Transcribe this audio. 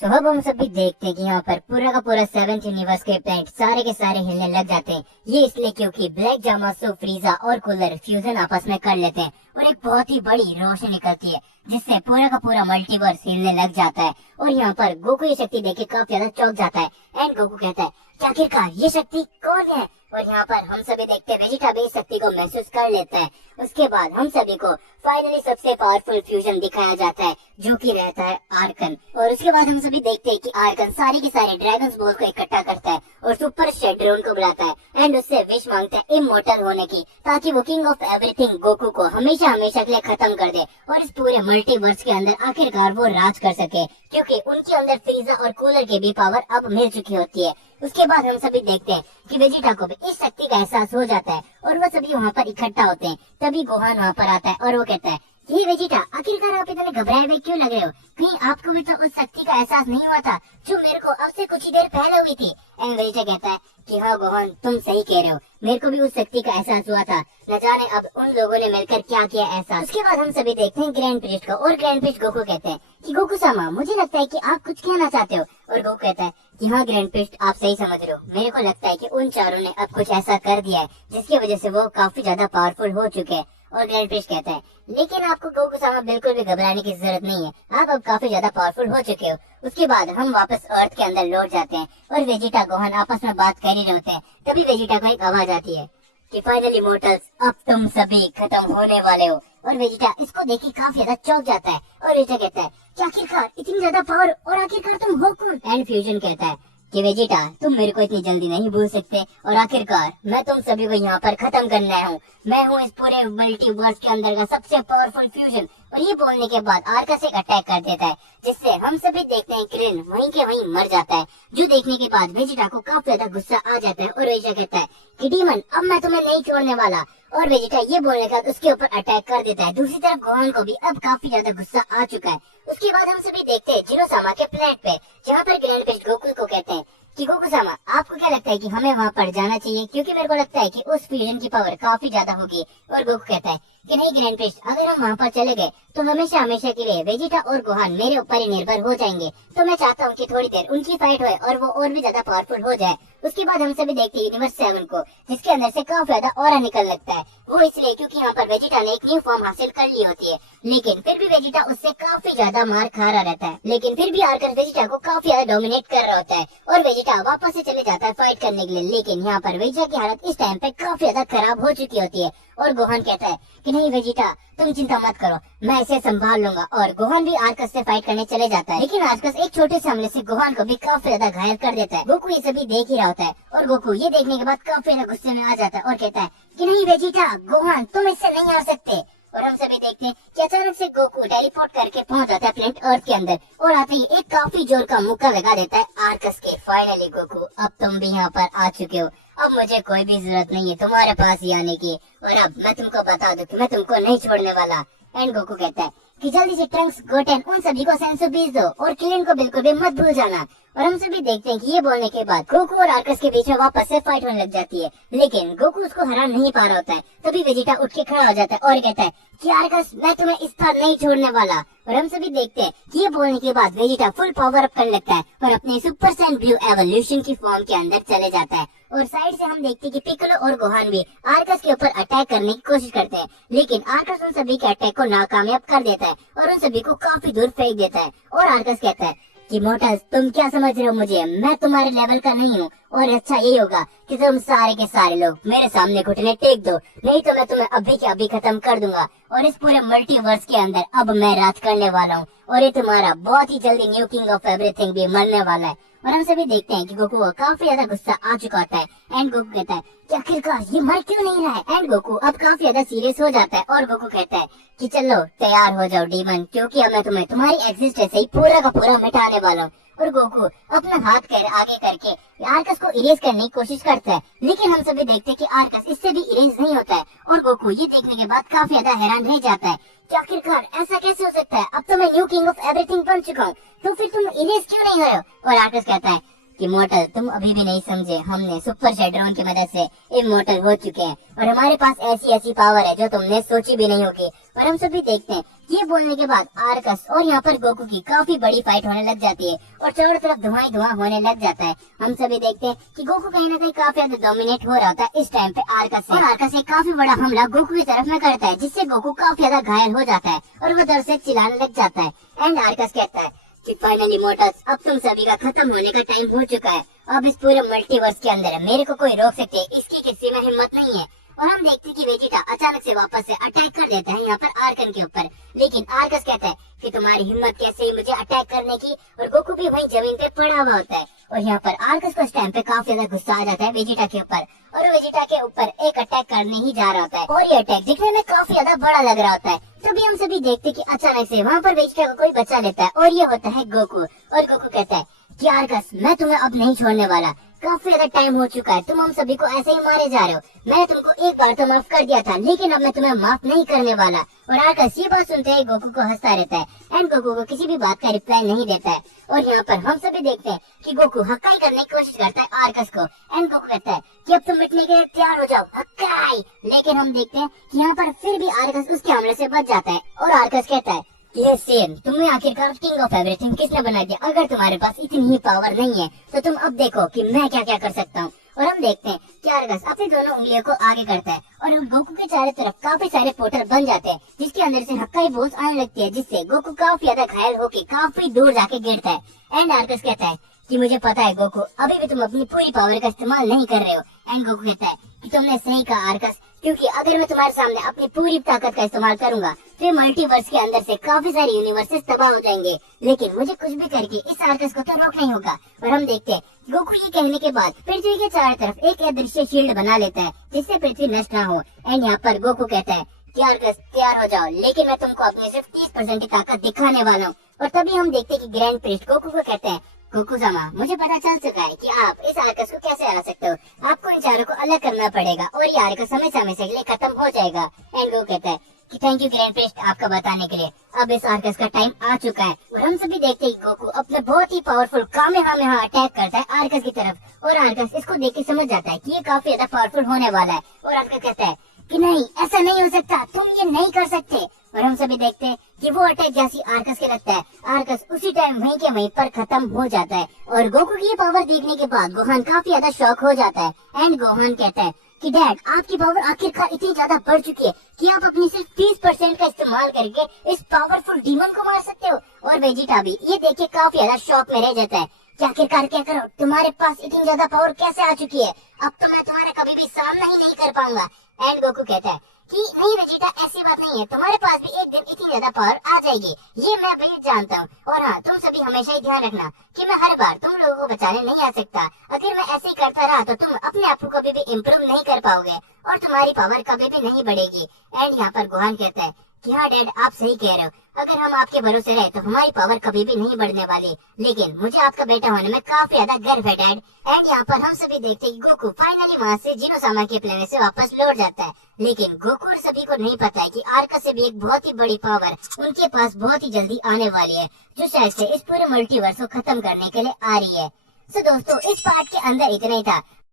सो अब हम सभी देखते हैं कि यहाँ पर पूरा का पूरा सेवेंथ यूनिवर्स के प्लैनेट सारे के सारे हिलने लग जाते हैं। ये इसलिए क्योंकि ब्लैक जामासो, फ्रीजा और कूलर फ्यूजन आपस में कर लेते हैं और एक बहुत ही बड़ी रोशनी निकलती है जिससे पूरा का पूरा मल्टीवर्स हिलने लग जाता है। और यहाँ पर गोकू ये शक्ति देख के काफी ज्यादा चौंक जाता है एंड गोकू कहता है कि आखिरकार ये शक्ति कौन है। और यहाँ पर हम सभी देखते हैं वेजिटा भी इस शक्ति को महसूस कर लेता है। उसके बाद हम सभी को फाइनली सबसे पावरफुल फ्यूजन दिखाया जाता है जो कि रहता है आर्कन। और उसके बाद हम सभी देखते हैं कि आर्कन सारे के सारे ड्रैगन्स बॉल को इकट्ठा करता है और सुपर शेड्रोन को बुलाता है एंड उससे विश मांगता है इमॉर्टल होने की, ताकि वो किंग ऑफ एवरीथिंग गोकू को हमेशा हमेशा के लिए खत्म कर दे और इस पूरे मल्टीवर्स के अंदर आखिरकार वो राज कर सके, क्योंकि उनके अंदर फ्रीजा और कूलर की भी पावर अब मिल चुकी होती है। उसके बाद हम सभी देखते हैं कि वेजिटा को भी इस शक्ति का एहसास हो जाता है और वो सभी वहाँ पर इकट्ठा होते हैं। तभी गोहान वहाँ पर आता है और वो कहता है कि वेजिटा, आखिरकार आप इतने घबराए हुए क्यों लग रहे हो? कहीं आपको भी तो उस शक्ति का एहसास नहीं हुआ था जो मेरे को अब से कुछ ही देर पहले हुई थी? एंड वेजिटा कहता है कि हाँ गोहान, तुम सही कह रहे हो, मेरे को भी उस शक्ति का एहसास हुआ था। न जाने अब उन लोगों ने मिलकर क्या किया एहसास। उसके बाद हम सभी देखते हैं ग्रैंड प्रीस्ट को और ग्रैंड प्रीस्ट गोकू कहते हैं कि गोकू सामा, मुझे लगता है कि आप कुछ कहना चाहते हो। और गोकू कहता है कि हाँ ग्रैंड प्रीस्ट, आप सही समझ रहे हो, मेरे को लगता है कि उन चारों ने अब कुछ ऐसा कर दिया है जिसकी वजह से वो काफी ज्यादा पावरफुल हो चुके हैं। और ग्रैंड प्रीस्ट कहता है लेकिन आपको गोकू सामा बिल्कुल भी घबराने की जरूरत नहीं है, आप अब काफी ज्यादा पावरफुल हो चुके हो। उसके बाद हम वापस अर्थ के अंदर लौट जाते हैं और वेजिटा गोहान आपस में बात कर ही रहे होते हैं। तभी वेजिटा को एक आवाज आती है कि फाइनली मोर्टल्स, अब तुम सभी खत्म होने वाले हो। और वेजिटा इसको देख के काफी ज्यादा चौंक जाता है और वेजिटा कहता है कि आखिरकार इतनी ज्यादा पावर, और आखिरकार तुम हो कौन? एंड फ्यूजन कहता है कि वेजिटा, तुम मेरे को इतनी जल्दी नहीं भूल सकते और आखिरकार मैं तुम सभी को यहाँ पर खत्म करने आया हूँ। मैं हूँ इस पूरे मल्टीवर्स के अंदर का सबसे पावरफुल फ्यूजन। और ये बोलने के बाद आर्कस एक अटैक कर देता है जिससे हम सभी देखते हैं क्रेन वहीं के वहीं मर जाता है, जो देखने के बाद वेजिटा को काफी ज्यादा गुस्सा आ जाता है और वेजिटा कहता है कि डीमन, अब मैं तुम्हें नहीं छोड़ने वाला। और वेजिटा ये बोलने के बाद उसके ऊपर अटैक कर देता है। दूसरी तरफ गोहान को भी अब काफी ज्यादा गुस्सा आ चुका है। उसके बाद हम सभी देखते हैं जिनोसामा के प्लेनेट पे, जहाँ पर ग्रैंड प्रीस्ट गोकू को कहते हैं कि गोकू सामा, आपको क्या लगता है कि हमें वहाँ पर जाना चाहिए, क्योंकि मेरे को लगता है कि उस फ्यूजन की पावर काफी ज्यादा होगी। और गोकू कहता है कि नहीं ग्रैंड प्रीस्ट, अगर हम वहाँ पर चले गए तो हमेशा हमेशा के लिए वेजिटा और गोहान मेरे ऊपर ही निर्भर हो जाएंगे। तो मैं चाहता हूँ कि थोड़ी देर उनकी फाइट होए और वो और भी ज्यादा पावरफुल हो जाए। उसके बाद हम सभी देखते हैं यूनिवर्स 7 को, जिसके अंदर से काफी ज्यादा ऑरा निकल लगता है। वो इसलिए क्योंकि यहाँ पर वेजिटा ने एक न्यू फॉर्म हासिल कर ली होती है, लेकिन फिर भी वेजिटा उससे काफी ज्यादा मार खा रहा रहता है। लेकिन फिर भी आर्कस वेजिटा को काफी ज्यादा डोमिनेट कर रहा होता है और वेजिटा वापस से चले जाता है फाइट करने के लिए। लेकिन यहाँ पर वेजिटा की हालत इस टाइम पे काफी ज्यादा खराब हो चुकी होती है और गोहान कहता है कि नहीं वेजिटा, तुम चिंता मत करो, मैं इसे संभाल लूंगा। और गोहान भी आर्कस से फाइट करने चले जाता है, लेकिन आर्कस एक छोटे से हमले से गोहान को भी काफी ज्यादा घायल कर देता है। गोकू ये सभी देख ही रहा होता है और गोकू ये देखने के बाद काफी ज्यादा गुस्से में आ जाता है और कहता है कि नहीं वेजिटा, गोहान, तुम इससे नहीं आ सकते। और हम सभी देखते हैं कि अचानक से गोकू टेलीपोर्ट करके पहुंच जाता है प्लेनेट अर्थ के अंदर और आते ही एक काफी जोर का मुक्का लगा देता है आर्कस के। फाइनली गोकू, अब तुम भी यहाँ पर आ चुके हो, अब मुझे कोई भी जरूरत नहीं है तुम्हारे पास ही आने की, और अब मैं तुमको बता दूं कि मैं तुमको नहीं छोड़ने वाला। एंड गोकू कहता है कि जल्दी से ट्रंक्स, गोटेन, उन सभी को सेंसो भेज दो और किलिन को बिल्कुल भी मत भूल जाना। और हम सभी देखते हैं कि ये बोलने के बाद गोकू और आर्कस के बीच में वापस से फाइट होने लग जाती है, लेकिन गोकू उसको हरा नहीं पा रहा होता है। तभी वेजिटा उठ के खड़ा हो जाता है और कहता है कि आर्कस, मैं तुम्हें इस बार नहीं छोड़ने वाला। और हम सभी देखते हैं कि ये बोलने के बाद वेजिटा फुल पावर अप करने लगता है और अपने सुपर सैन ब्लू एवोल्यूशन की फॉर्म के अंदर चले जाता है। और साइड से हम देखते हैं कि पिकोलो और गोहान भी आर्कस के ऊपर अटैक करने की कोशिश करते हैं, लेकिन आर्कस उन सभी के अटैक को नाकामयाब कर देता है और उन सभी को काफी दूर फेंक देता है। और आर्कस कहता है कि मोटस, तुम क्या समझ रहे हो मुझे, मैं तुम्हारे लेवल का नहीं हूँ, और अच्छा यही होगा कि तुम सारे के सारे लोग मेरे सामने घुटने टेक दो, नहीं तो मैं तुम्हें अभी के अभी खत्म कर दूंगा और इस पूरे मल्टीवर्स के अंदर अब मैं राज करने वाला हूँ और ये तुम्हारा बहुत ही जल्दी न्यू किंग ऑफ एवरीथिंग भी मरने वाला है। और हम सभी देखते हैं कि गोकू को काफी ज्यादा गुस्सा आ चुका होता है एंड गोकू कहता है कि आखिरकार ये मर क्यों नहीं रहा है। एंड गोकू अब काफी ज्यादा सीरियस हो जाता है और गोकू कहता है कि चलो तैयार हो जाओ डीमन, क्योंकि अब मैं तुम्हें तुम्हारी एग्जिस्टेंस से ही पूरा का पूरा मिटाने वाला हूँ। और गोकू अपना हाथ कर आगे करके आर्कस को इरेज करने की कोशिश करता है, लेकिन हम सभी देखते हैं कि आर्कस इससे भी इरेज नहीं होता है और गोकू ये देखने के बाद काफी ज्यादा हैरान रह जाता है कि आखिरकार ऐसा कैसे हो सकता है, अब तो मैं न्यू किंग ऑफ एवरीथिंग बन चुका हूँ, तो फिर तुम इरेज क्यों नहीं हो रहे हो। और आर्कस कहता है कि मॉर्टल तुम अभी भी नहीं समझे, हमने सुपर शेड्रॉन की मदद से इमॉर्टल हो चुके हैं और हमारे पास ऐसी ऐसी पावर है जो तुमने सोची भी नहीं होगी। और हम सभी देखते हैं ये बोलने के बाद आर्कस और यहाँ पर गोकू की काफी बड़ी फाइट होने लग जाती है और चारों तरफ धुआं ही धुआं होने लग जाता है। हम सभी देखते हैं कि गोकू कहीं ना कहीं काफी ज्यादा डोमिनेट हो रहा होता है इस टाइम पे आर्कस से। और आर्कस एक काफी बड़ा हमला गोकू की तरफ में करता है जिससे गोकू काफी ज्यादा घायल हो जाता है और वो दर्द से चिल्लाने लग जाता है। एंड आर्कस कहता है कि फाइनली मोटर्स, अब तुम सभी का खत्म होने का टाइम हो चुका है। अब इस पूरे मल्टीवर्स के अंदर मेरे को कोई रोक सके इसकी किसी में हिम्मत नहीं है। और हम देखते हैं कि वेजिटा अचानक से वापस से अटैक कर देता है यहाँ पर आर्कन के ऊपर। लेकिन आर्कस कहता है कि तुम्हारी हिम्मत कैसे ही मुझे अटैक करने की, और गोकू भी वहीं जमीन पे पड़ा हुआ होता है। और यहाँ पर आर्कस को इस टाइम पे काफी ज्यादा गुस्सा आ जाता है वेजिटा के ऊपर और वो वेजिटा के ऊपर एक अटैक करने ही जा रहा होता है। और ये अटैक दिखने में काफी ज्यादा बड़ा लग रहा होता है। तभी हम सभी देखते कि अचानक से वहाँ पर वेजिटा को कोई बचा लेता है और ये होता है गोकू। और गोकू कहता है कि आर्कस, मैं तुम्हें अब नहीं छोड़ने वाला, काफी ज्यादा टाइम हो चुका है, तुम हम सभी को ऐसे ही मारे जा रहे हो। मैंने तुमको एक बार तो माफ कर दिया था लेकिन अब मैं तुम्हें माफ नहीं करने वाला। और आर्कस ये बात सुनते ही गोकू को हंसता रहता है एंड गोकू को किसी भी बात का रिप्लाई नहीं देता है। और यहाँ पर हम सभी देखते हैं कि गोकू हक्काई करने की कोशिश करता है आर्कस को एंड गोकू कहता है कि अब तुम मिटने के लिए तैयार हो जाओ, हक्काई। लेकिन हम देखते हैं कि यहाँ पर फिर भी आर्कस उसके हमले से बच जाता है और आर्कस कहता है ये सेम, तुम्हें आखिरकार किंग ऑफ एवरीथिंग किसने बना दिया? अगर तुम्हारे पास इतनी ही पावर नहीं है तो तुम अब देखो कि मैं क्या क्या कर सकता हूँ। और हम देखते हैं कि आर्कस अपनी दोनों उंगलियों को आगे करता है और हम गोकू के चारों तरफ काफी सारे पोर्टल बन जाते हैं जिसके अंदर से हक्काई बोस आने लगती है जिससे गोकू काफी ज्यादा घायल होकर काफी दूर जाके गिरता है। एंड आर्कस कहता है कि मुझे पता है गोकू, अभी भी तुम अपनी पूरी पावर का इस्तेमाल नहीं कर रहे हो। एंड गोकू कहता है कि तुमने सही कहा आर्कस, क्योंकि अगर मैं तुम्हारे सामने अपनी पूरी ताकत का इस्तेमाल करूंगा तो मल्टीवर्स के अंदर से काफी सारे यूनिवर्सेस तबाह हो जाएंगे, लेकिन मुझे कुछ भी करके इस आर्कस को तो रोकना ही होगा। और हम देखते हैं गोकू ये कहने के बाद पृथ्वी के चारों तरफ एक अदृश्य शील्ड बना लेता है जिससे पृथ्वी नष्ट ना हो। एंड यहाँ पर गोकू कहता है कि आर्कस तैयार हो जाओ, लेकिन मैं तुमको अपनी सिर्फ 30% की ताकत दिखाने वाला हूँ। और तभी हम देखते हैं कि ग्रैंड प्रिस्ट गोकू को कहते हैं गोकू-सामा, मुझे पता चल चुका है कि आप इस आर्कस को कैसे हरा सकते हो। आपको इन चारों को अलग करना पड़ेगा और ये आर्कस हमेशा के लिए खत्म हो जाएगा। एंड गोकू कहता है कि थैंक यू ग्रैंड प्रिस्ट आपका बताने के लिए, अब इस आर्कस का टाइम आ चुका है। और हम सभी देखते हैं कि गोकू अपने बहुत ही पावरफुल कामेहामेहा अटैक करता है आर्कस की तरफ और आर्कस इसको देख के समझ जाता है कि ये काफी ज्यादा पावरफुल होने वाला है। और आर्कस कहता है कि नहीं, ऐसा नहीं हो सकता, तुम ये नहीं कर सकते। और हम सभी देखते हैं कि वो अटैक जैसी आर्कस के लगता है, आर्कस उसी टाइम वहीं के वहीं पर खत्म हो जाता है। और गोकू की ये पावर देखने के बाद गोहान काफी ज्यादा शॉक हो जाता है एंड गोहान कहता है कि डैड, आपकी पावर आखिरकार इतनी ज्यादा बढ़ चुकी है कि आप अपनी सिर्फ 30% का इस्तेमाल करके इस पावरफुल डीमन को मार सकते हो। और वेजिटा भी ये देख के काफी ज्यादा शॉक में रह जाता है कि आखिरकार क्या करो, तुम्हारे पास इतनी ज्यादा पावर कैसे आ चुकी है, अब तो मैं तुम्हारा कभी भी सामना ही नहीं कर पाऊंगा। एंड गोकू कहता है कि नहीं वेजिटा, ऐसी बात नहीं है, तुम्हारे पास भी एक दिन इतनी ज्यादा पावर आ जाएगी, ये मैं भी जानता हूँ। और हाँ, तुम सभी हमेशा ही ध्यान रखना कि मैं हर बार तुम लोगों को बचाने नहीं आ सकता। अगर मैं ऐसे ही करता रहा तो तुम अपने आप को कभी भी इम्प्रूव नहीं कर पाओगे और तुम्हारी पावर कभी भी नहीं बढ़ेगी। एंड यहाँ पर गोहान कहता है कि हाँ डैड, आप सही कह रहे हो, अगर हम आपके भरोसे रहे तो हमारी पावर कभी भी नहीं बढ़ने वाली, लेकिन मुझे आपका बेटा होने में काफी ज्यादा गर्व है डैड। एंड यहाँ पर हम सभी देखते हैं कि गोकू फाइनली वहाँ से जिनोसामा के प्लेनेट से वापस लौट जाता है, लेकिन गोकू और सभी को नहीं पता है कि आर्कस से भी एक बहुत ही बड़ी पावर उनके पास बहुत ही जल्दी आने वाली है जो शायद से इस पूरे मल्टीवर्स को खत्म करने के लिए आ रही है। सो दोस्तों, इस पार्ट के अंदर इतना ही था।